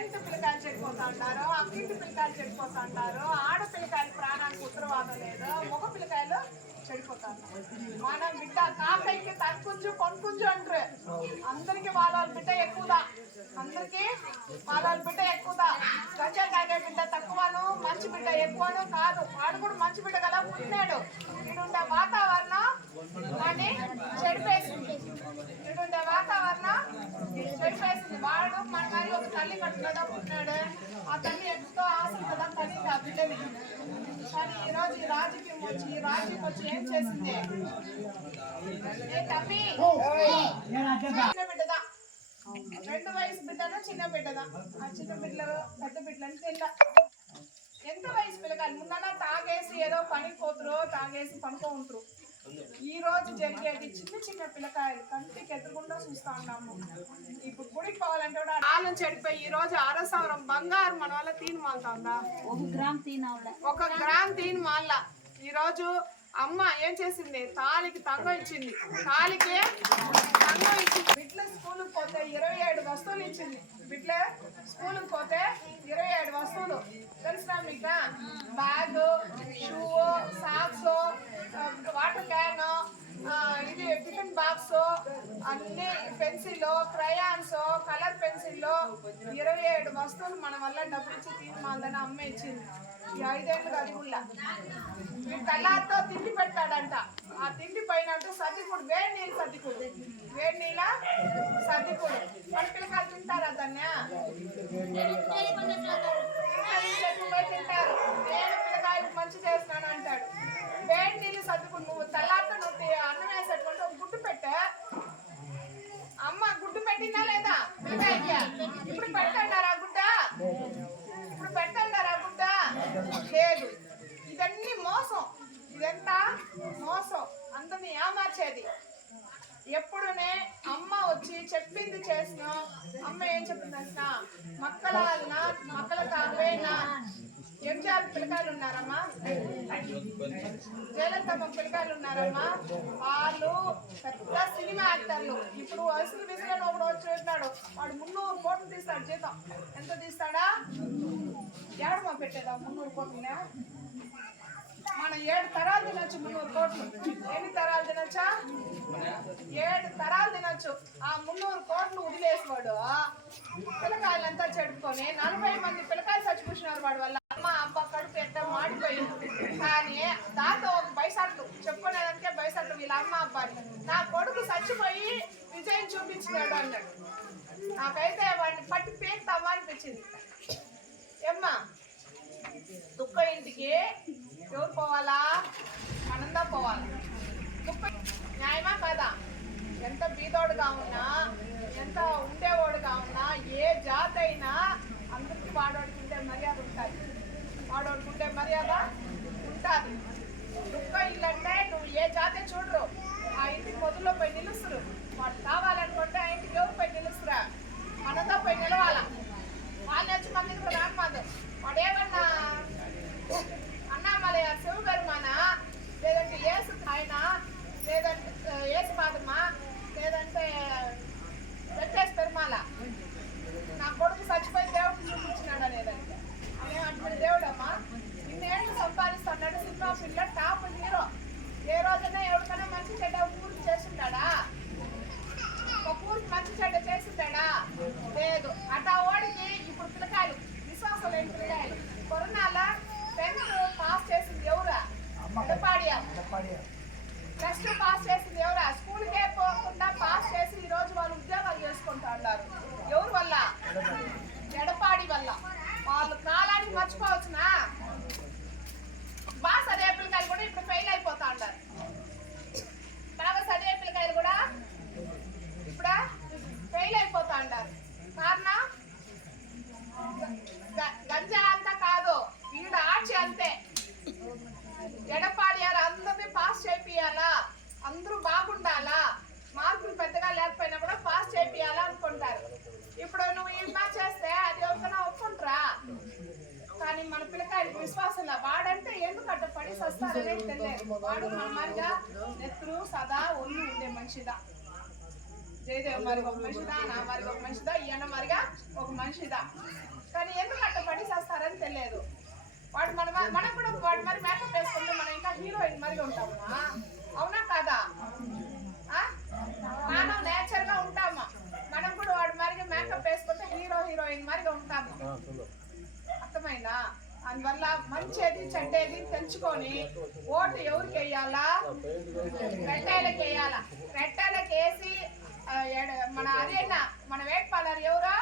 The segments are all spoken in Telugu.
అత్తంటి పిల్లకాయలు చెడిపోతా ఉంటారు, అక్కింటి పిల్లకాయలు చెడిపోతా ఉంటారు, ఆడపిల్లకాయలు ప్రాణానికి ఉత్తరవాదం లేదు, మగ పిల్లకాయలు చెడిపోతారు. మన బిడ్డ కాకైకి తనకుంజు కొనుకుంజు అంటారు. అందరికి వాళ్ళ బిడ్డ ఎక్కువదా, అందరికి వాళ్ళ బిడ్డ ఎక్కువదా. గంజా తాగే బిడ్డ తక్కువను, మంచి బిడ్డ ఎక్కువను కాదు. వాడు కూడా మంచి బిడ్డ కదా పుట్టినాడు. ఇటుండే వాతావరణం వాడిని చెడిపేసింది, ఇటుండే వాతావరణం చెడిపేసింది. వాడు మన మరి ఒక తల్లి కట్టుగా పుట్టినాడు, ఆ తల్లి ఎంతో ఆశలు కదా తల్లి ఆ బిడ్డని. కానీ ఈరోజు ఈ రాజకీయం వచ్చి ఏం చేసింది? తమ్మి చిన్న బిడ్డదా, 2 వయసు బిడ్డనా చిన్న బిడ్డదా? ఆ చిన్న బిడ్డలు పెద్ద బిడ్డలని తెల్ల. ఎంత వయసు పిల్లకాయలు ముందన్నా తాగేసి ఏదో పనికి పోతురు, తాగేసి పనుకో ఉంటారు. ఈ రోజు జరిగేది చిన్న పిల్లకాయలు కంటికి ఎదురుకుండా చూస్తా ఉన్నాము. ఇప్పుడు గుడికి పోవాలంటే కూడా ఆలం చెడిపోయి ఈ రోజు 6,000 బంగారు మన వల్ల తీను మాలుతుందా? 1 గ్రామ్ తీను మాల. ఈ రోజు అమ్మ ఏం చేసింది? తాలికి తంగం ఇచ్చింది, తాలికి తంగం ఇచ్చింది. బిడ్డలు స్కూల్కి పోతే 27 వస్తువులు ఇచ్చింది. బిడ్డలు స్కూల్కి పోతే 27 వస్తువులు తెలుసా మీకు? Bag, shoe, socks, water can, ఇది టిఫిన్ బాక్స్, అన్ని పెన్సిల్, క్రయాన్స్, కలర్ పెన్సిల్, 27 వస్తువులు మన వల్ల డబ్బు ఇచ్చి తీర్మాలని అమ్మ ఇచ్చింది. ఈ 5 ఏళ్ళు అడుగుల్లా వీడు తెల్లారితో తిండి పెట్టాడంట. ఆ తిండి పైనట్టు సర్దికుడు, వేడి నీళ్ళు సర్దికుడు, వేడి నీళ్ళ సర్దికుడు. మన పిల్లకాయలు తింటారా దాన్ని? తింటారు. నేను పిల్లకాయలకు మంచి చేస్తున్నాను అంటాడు. వేడి నీళ్ళు సర్దుకుని నువ్వు తెల్లారితో నువ్వు అన్నం వేసేటువంటి ఒక గుడ్డు పెట్టా. అమ్మ గుడ్డు పెట్టిందా లేదా? ఇప్పుడు పెట్టండారా గుడ్డ? ఇప్పుడు పెట్టండారా గుడ్డ? లేదు. ఇదన్నీ మోసం, ఇదంతా మోసం, అందరినీ ఏమార్చేది. ఎప్పుడునే అమ్మ వచ్చి చెప్పింది చేసిన అమ్మ ఏం చెప్తుందంట? మక్కల కావేనా ఎంజాయ్ పిల్లకాయలు ఉన్నారమ్మా, జయలలితమ్మ పిల్లకాయలు ఉన్నారమ్మా. వాళ్ళు పెద్ద సినిమా యాక్టర్లు. ఇప్పుడు వయసులు విసులని ఒకడు వచ్చి చూస్తున్నాడు, వాడు 300 కోట్లు తీస్తాడు జీతం. ఎంత తీస్తాడా? ఏడమా పెట్టేదా 300 కోట్లునే? మనం 7 తరాలు తినొచ్చు 300 కోట్లు. ఎన్ని తరాలు తినొచ్చా? 7 తరాలు తినొచ్చు. ఆ 300 కోట్లు వదిలేసేవాడు పిల్లకాయలంతా చెడుకొని 40 మంది పిల్లకాయలు చచ్చిపోయినారు వాడి వల్ల. అమ్మ అబ్బా కడుపు ఎట్ట మాడిపోయింది. కానీ దాంతో ఒక బైసాట్లు చెప్పుకునేదానికే బైసాట్లు వీళ్ళ అమ్మ అబ్బాయి. నా కొడుకు చచ్చిపోయి విజయం చూపించినాడు అన్నాడు. నాకైతే వాడిని పట్టి పేరుతామా అనిపించింది. ఏమ్మా దుఃఖ ఇంటికి ఎవరు పోవాలా? ఆనందా పోవాలి. న్యాయమా కదా? ఎంత బీదోడుగా ఉన్నా, ఎంత ఉండేవాడుగా ఉన్నా, ఏ జాతి అయినా అందరికీ వాడోడికి ఉండే మర్యాద ఉంటుంది. వాడోడికి ఉండే మర్యాద ఉంటుంది. దుఃఖ ఇల్లు అంటే నువ్వు ఏ జాతి చూడరు, ఆ ఇంటికి మొదల్లో పోయి నిలుస్తురు. వాడు కావాలనుకుంటే ఆ ఇంటికి ఎవరు పోయి నిలుస్తురా? ఆనందా పోయి నిలవాలా. వాళ్ళు వచ్చి మన దగ్గర రామాదు. వాడు ఏమన్నా అన్నామలయ శివగర్మాన, లేదంటే ఏసు ఆయన, లేదంటే ఏసు పాదమ్మ, లేదంటే వెంకటేశ్వర పెరుమాల, నా కొడుకు చచ్చిపోయి దేవుడికి చూపించినాడు అనేదానికి అనే అటువంటి దేవుడమ్మా. ఇన్నేళ్ళు సంపాదిస్తున్నాడు. సినిమా పిల్ల టాప్ హీరో. ఏ రోజైనా ఎవరికైనా మంచి చెడ్డ ఊరికి చేసింటాడా? ఒక ఊరికి మంచి చెడ్డ చేసింటాడా? లేదు. అటా ఓడికి ఇప్పుడు పిల్లకాయలు విశ్వాసం లేని పిల్లకాయలు. కరోనాలో 10th పాస్ చేసింది ఎవరా? ఎడపాడియా. ప్లస్ 2 పాస్ చేసింది ఎవరా? స్కూల్కే పోకుండా పాస్ చేసి ఈ రోజు వాళ్ళు ఉద్యోగాలు చేసుకుంటా ఉన్నారు. ఎవరి వల్ల? ఎడపాడి వల్ల. వాళ్ళు కాలానికి మర్చిపోవచ్చునా? బాగా చదివే పిల్లకాయలు కూడా ఇప్పుడు ఫెయిల్ అయిపోతా ఉంటారు. బాగా చదివే పిల్లకాయలు కూడా ఇప్పుడు ఫెయిల్ అయిపోతా ఉంటారు. కారణం గంజా అంతా కాదు, వీడు ఆర్చి అంతే. ఎడపాడియారు అందరినీ పాస్ చేపియాలా, అందరూ బాగుండాలా, మార్కులు పెద్దగా లేకపోయినా కూడా పాస్ చేపియాలా అనుకుంటారు. ఇప్పుడు నువ్వు ఈ మ్యాచ్ చేస్తే అది ఎవరికైనా ఒప్పుకుంటారా? కానీ మన పిల్లకాయలకు విశ్వాసం వాడంటే ఎందుకంటే పడి సస్తారనేది తెలియదు. వాడు మన మరిగా నెత్తురు సదా ఒళ్ళు ఉండే మనిషిదా. జయదేవ్ మరి ఒక మనిషిదా, నా మరి ఒక మనిషిదా, ఈయన మరిగా ఒక మనిషిదా. కానీ ఎందుకు అట్లా పడిసేస్తారని తెలియదు. వాడు మనం కూడా వాడు మరి మేకప్ వేసుకుంటే మనం ఇంకా హీరోయిన్ మరిగా ఉంటామా? అవునా కాదా? మనం నేచర్ గా ఉంటామా? మనం కూడా వాడు మరిగా మేకప్ వేసుకుంటే హీరోయిన్ మరిగా ఉంటాము. అర్థమైందా? అందువల్ల మంచిది చెడ్డేది తెంచుకొని ఓటు ఎవరికి వేయాలా? రెట్టాయిలకు వేయాలా. రెట్టాయిలకు వేసి మన మన వేట్పాలర్ ఎవరు?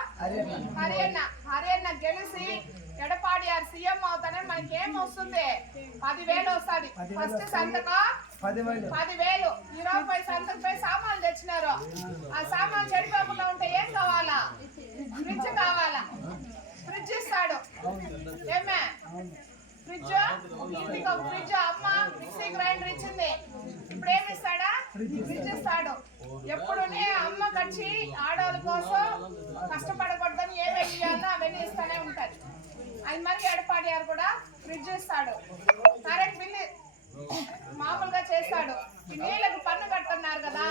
హరియన్న గెలిచి ఎడపాడియారు సీఎం అవుతానే మనకి ఏం వస్తుంది? 10,000 వస్తుంది. ఫస్ట్ సంతకం 10,000. 20 సంతకం సామాన్లు తెచ్చినారు. ఆ సామాన్లు చెడిపోకుండా ఉంటే ఏం కావాలా? ఫ్రిడ్జ్ కావాలా? ఫ్రిడ్జ్ ఇస్తాడు. ఏమే ఫ్రిడ్జ్? ఇంటికి ఒక ఫ్రిడ్జ్. అమ్మ మిక్సీ గ్రైండర్ ఇచ్చింది. ఇప్పుడు ఏమి ఇస్తాడా? ఫ్రిడ్జ్ ఇస్తాడు. ఎప్పుడునే అమ్మ కచ్చి ఆడవాళ్ళ కోసం కష్టపడకూడదని ఏమేమి ఇవ్వాలో అవన్నీ ఇస్తానే ఉంటారు. అది మరి ఎడపాడియారు కూడా ఫ్రిడ్జ్ ఇస్తాడు. కరెంట్ బిల్లు మామూలుగా చేస్తాడు. నీళ్ళకు పన్ను కడుతున్నారు కదా,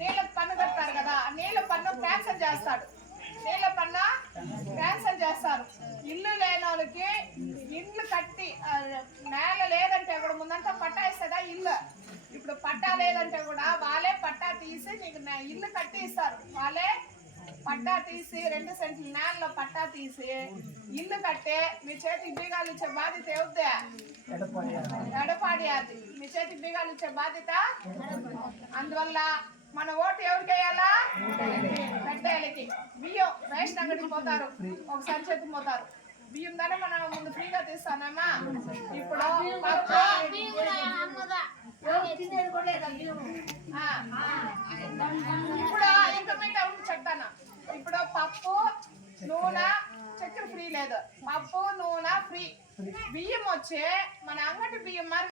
నీళ్ళకు పన్ను కడతారు కదా, నీళ్ళ పన్ను క్యాన్సల్ చేస్తాడు. నీళ్ళ పన్ను క్యాన్సల్ చేస్తారు. ఇల్లు లేని వాళ్ళకి ఇండ్లు కట్టి నేల లేదంటే కూడా ముందంతా పట్టా ఇస్తుందా ఇల్లు? ఇప్పుడు పట్టా లేదంటే కూడా వాళ్ళే పట్టా తీసి నీకు ఇల్లు కట్టి ఇస్తారు. వాళ్ళే పట్టా తీసి 2 సెంట్ల నేలలో పట్టా తీసి ఇల్లు కట్టే మీ చేతికి బీగాలు ఇచ్చే బాధ్యత ఎవరిదే? ఎడపాడియాది. మీ చేతికి బీగాలు ఇచ్చే బాధ్యత. అందువల్ల మన ఓటు ఎవరికి వేయాలా? రెడ్డాయిలకి. బియ్యం రేషన్ అంగడికి పోతారు, ఒకసారి చేతికి పోతారు. బియ్యం దాన్ని మనం ముందు ఫ్రీగా తీస్తానమ్మా. ఇప్పుడు ఇంకా మీద చెప్తాను. ఇప్పుడు పప్పు నూనె చక్కెర ఫ్రీ లేదు, పప్పు నూనె ఫ్రీ. బియ్యం వచ్చే మన అంగటి బియ్యం మరి